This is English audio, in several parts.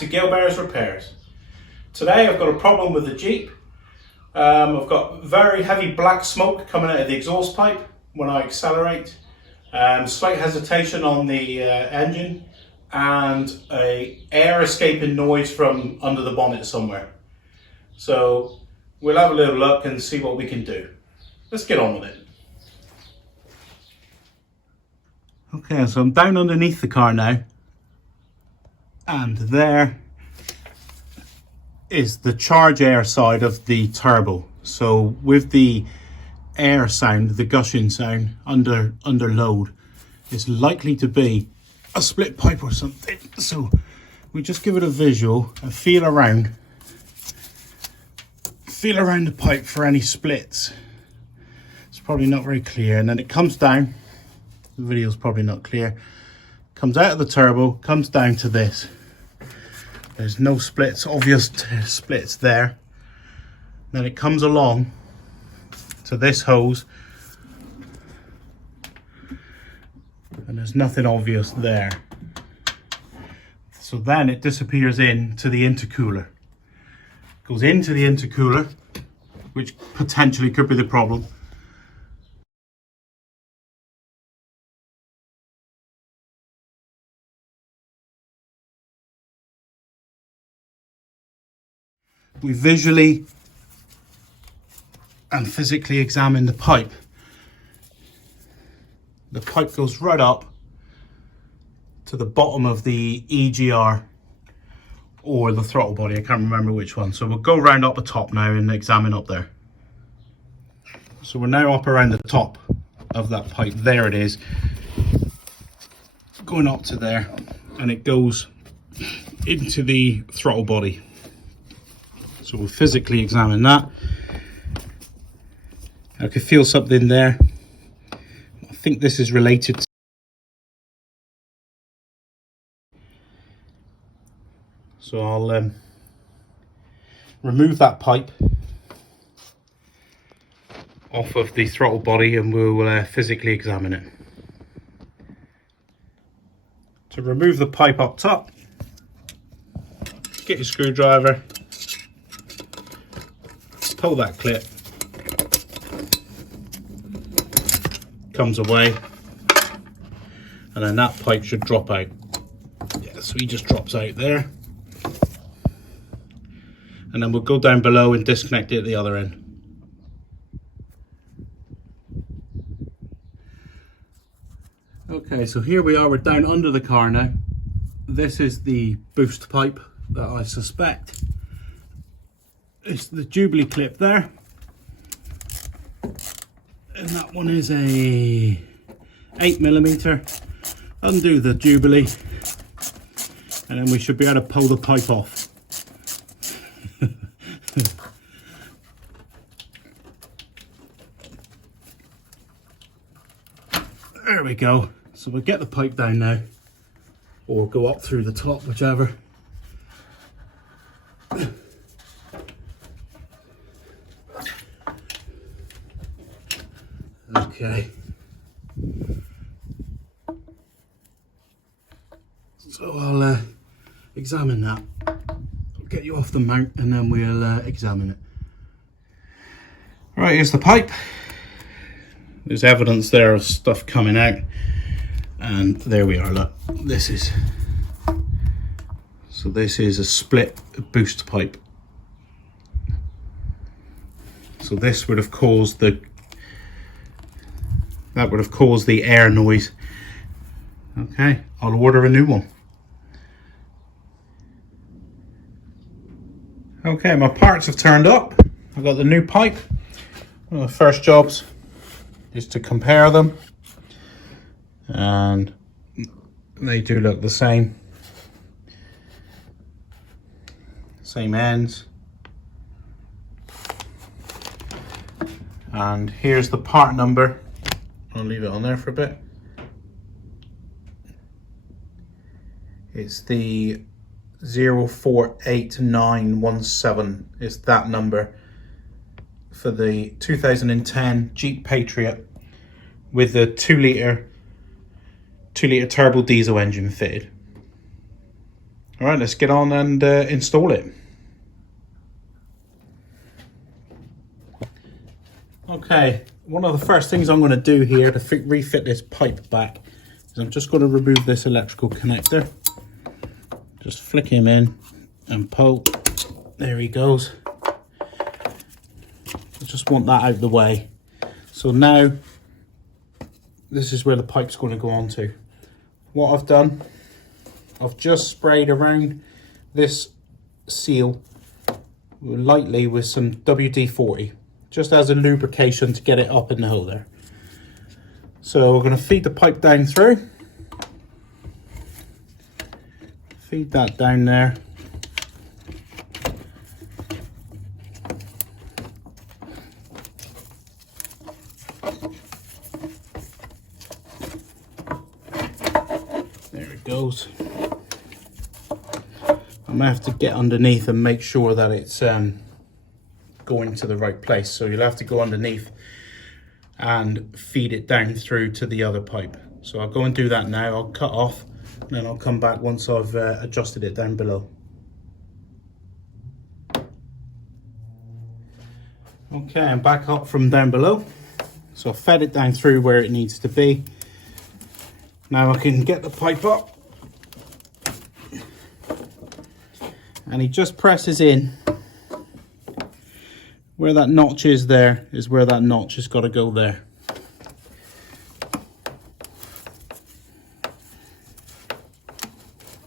to Gilbert's Repairs. Today I've got a problem with the Jeep. I've got very heavy black smoke coming out of the exhaust pipe when I accelerate, slight hesitation on the engine, and a air escaping noise from under the bonnet somewhere. So we'll have a little look and see what we can do. Let's get on with it. Okay, so I'm down underneath the car now, and there is the charge air side of the turbo. So with the air sound, the gushing sound under load, it's likely to be a split pipe or something. So we just give it a visual and feel around the pipe for any splits. It's probably not very clear, and then it comes down. The video's probably not clear. Comes out of the turbo, comes down to this. There's no splits, obvious splits there. Then it comes along to this hose, and there's nothing obvious there. So then it disappears into the intercooler. Goes into the intercooler, which potentially could be the problem. We visually and physically examine the pipe. The pipe goes right up to the bottom of the EGR or the throttle body, I can't remember which one. So we'll go round up the top now and examine up there. So we're now up around the top of that pipe. There it is, going up to there, and it goes into the throttle body. So we'll physically examine that. I can feel something there. I think this is related to... So I'll remove that pipe off of the throttle body and we'll physically examine it. To remove the pipe up top, get your screwdriver, pull that clip, comes away, and then that pipe should drop out. Yeah, so he just drops out there. And then we'll go down below and disconnect it at the other end. Okay, so here we are, we're down under the car now. This is the boost pipe that I suspect. It's the Jubilee clip there, and that one is a 8mm. Undo the Jubilee, and then we should be able to pull the pipe off. There we go. So we'll get the pipe down now, or go up through the top, whichever. Okay, so I'll examine that. I'll get you off the mount and then we'll examine it. Right, here's the pipe. There's evidence there of stuff coming out, and there we are, look. This is a split boost pipe. So this would have caused the air noise. Okay, I'll order a new one. Okay, my parts have turned up. I've got the new pipe. One of the first jobs is to compare them, and they do look the same. Same ends. And here's the part number. I'll leave it on there for a bit. It's the 048917 is that number for the 2010 Jeep Patriot with the 2 litre turbo diesel engine fitted. All right, let's get on and install it. Okay, one of the first things I'm going to do here to refit this pipe back is I'm just going to remove this electrical connector. Just flick him in and pull. There he goes. I just want that out of the way. So now this is where the pipe's going to go on to. What I've done, I've just sprayed around this seal lightly with some WD-40. Just as a lubrication to get it up in the hole there. So we're going to feed the pipe down through. Feed that down there. There it goes. I'm going to have to get underneath and make sure that it's going to the right place, so you'll have to go underneath and feed it down through to the other pipe. So I'll go and do that now. I'll cut off and then I'll come back once I've adjusted it down below. Okay, I'm back up from down below, so I've fed it down through where it needs to be. Now I can get the pipe up and he just presses in. Where that notch is there is where that notch has got to go there.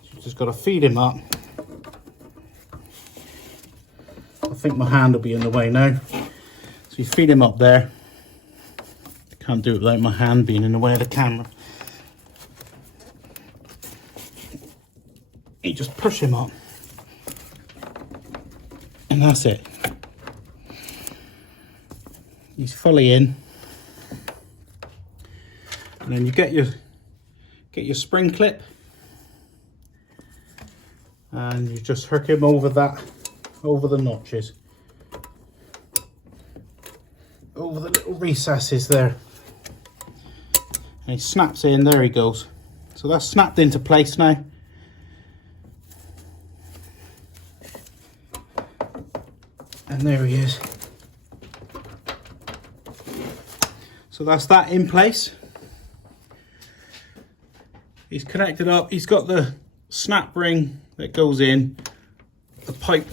So just got to feed him up. I think my hand will be in the way now. So you feed him up there. Can't do it without my hand being in the way of the camera. You just push him up. And that's it. He's fully in, and then you get your spring clip and you just hook him over the notches, over the little recesses there, and he snaps in. There he goes. So that's snapped into place now. And there he is. So that's that in place. He's connected up. He's got the snap ring that goes in. The pipe,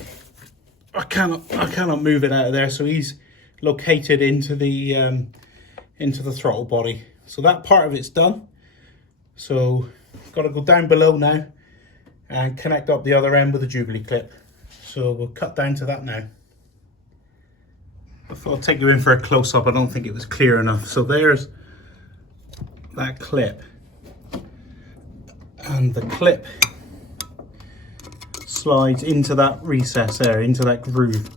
I cannot move it out of there. So he's located into the throttle body. So that part of it's done. So I've got to go down below now and connect up the other end with a Jubilee clip. So we'll cut down to that now. Before I'll take you in for a close-up, I don't think it was clear enough. So there's that clip. And the clip slides into that recess there, into that groove.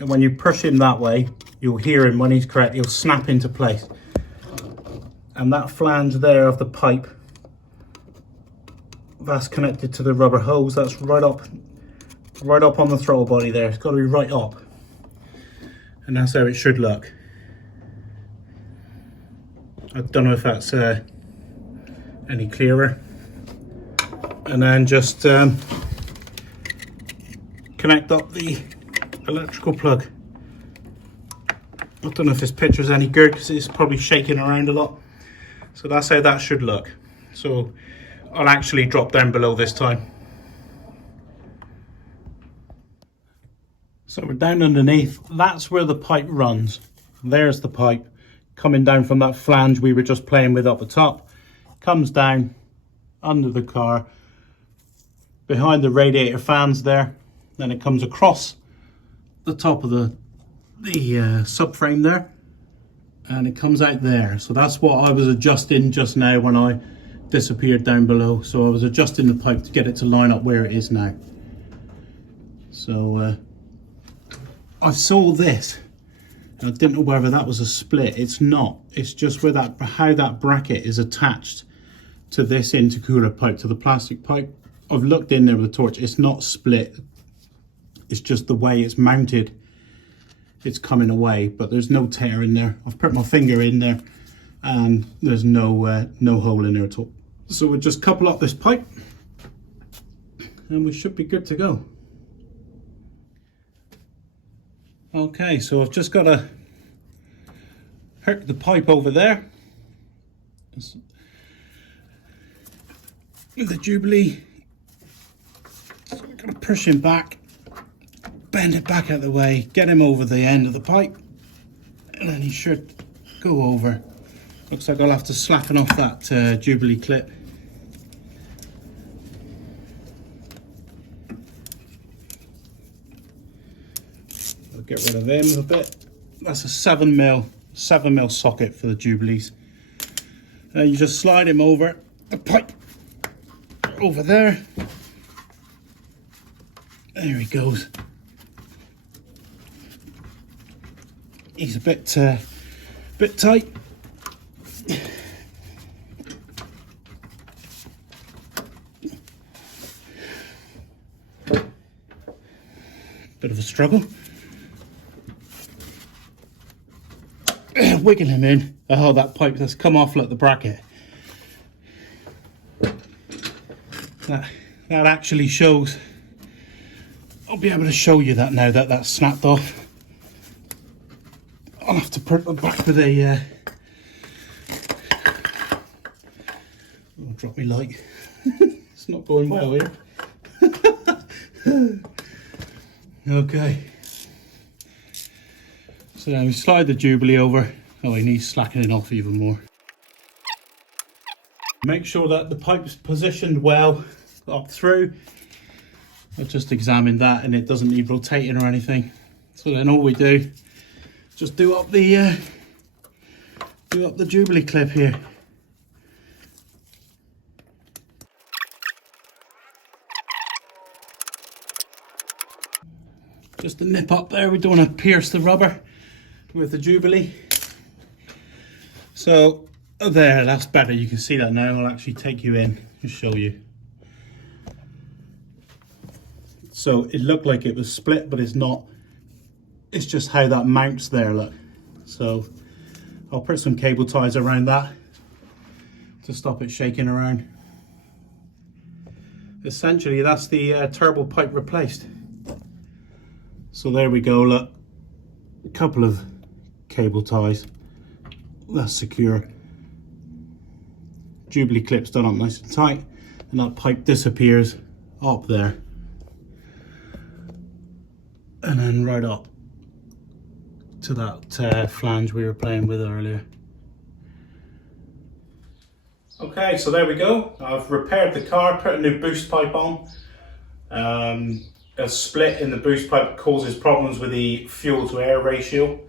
And when you push him that way, you'll hear him when he's correct, he'll snap into place. And that flange there of the pipe, that's connected to the rubber hose. That's right up on the throttle body there. It's got to be right up. And that's how it should look. I don't know if that's any clearer. And then just connect up the electrical plug. I don't know if this picture is any good because it's probably shaking around a lot. So that's how that should look. So I'll actually drop down below this time. So we're down underneath. That's where the pipe runs. There's the pipe coming down from that flange we were just playing with up the top. Comes down under the car, behind the radiator fans there. Then it comes across the top of the subframe there, and it comes out there. So that's what I was adjusting just now when I disappeared down below. So I was adjusting the pipe to get it to line up where it is now. So I saw this, and I didn't know whether that was a split. It's not. It's just where how that bracket is attached to this intercooler pipe, to the plastic pipe. I've looked in there with a torch. It's not split. It's just the way it's mounted. It's coming away, but there's no tear in there. I've put my finger in there, and there's no hole in there at all. So we'll just couple up this pipe, and we should be good to go. Okay, so I've just got to hook the pipe over there. The Jubilee, so I'm going to push him back, bend it back out of the way, get him over the end of the pipe, and then he should go over. Looks like I'll have to slacken off that Jubilee clip. I'll get rid of him a bit. That's a 7mm socket for the Jubilees. You just slide him over the pipe, over there. There he goes. He's a bit tight. Bit of a struggle. Wiggle him in. Oh, that pipe has come off like the bracket. That actually shows. I'll be able to show you that now that that's snapped off. I'll have to put the back with a. Oh, drop me light. It's not going well here. Okay. So now we slide the Jubilee over. Oh, he needs slackening off even more. Make sure that the pipe's positioned well up through. I've just examined that and it doesn't need rotating or anything. So then all we do, just do up the Jubilee clip here. Just a nip up there. We don't want to pierce the rubber with the Jubilee. So there, that's better. You can see that now. I'll actually take you in and show you. So it looked like it was split, but it's not. It's just how that mounts there, look. So I'll put some cable ties around that to stop it shaking around. Essentially, that's the turbo pipe replaced. So there we go, look. A couple of cable ties. That's secure. Jubilee clips done up nice and tight, and that pipe disappears up there. And then right up to that flange we were playing with earlier. Okay, so there we go. I've repaired the car, put a new boost pipe on. A split in the boost pipe causes problems with the fuel to air ratio.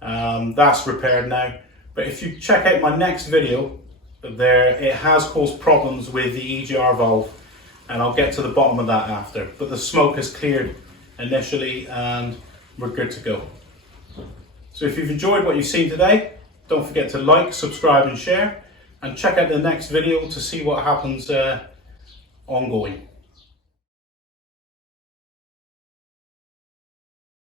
That's repaired now. But if you check out my next video, it has caused problems with the EGR valve, and I'll get to the bottom of that after. But the smoke has cleared initially and we're good to go. So if you've enjoyed what you've seen today, don't forget to like, subscribe and share, and check out the next video to see what happens ongoing.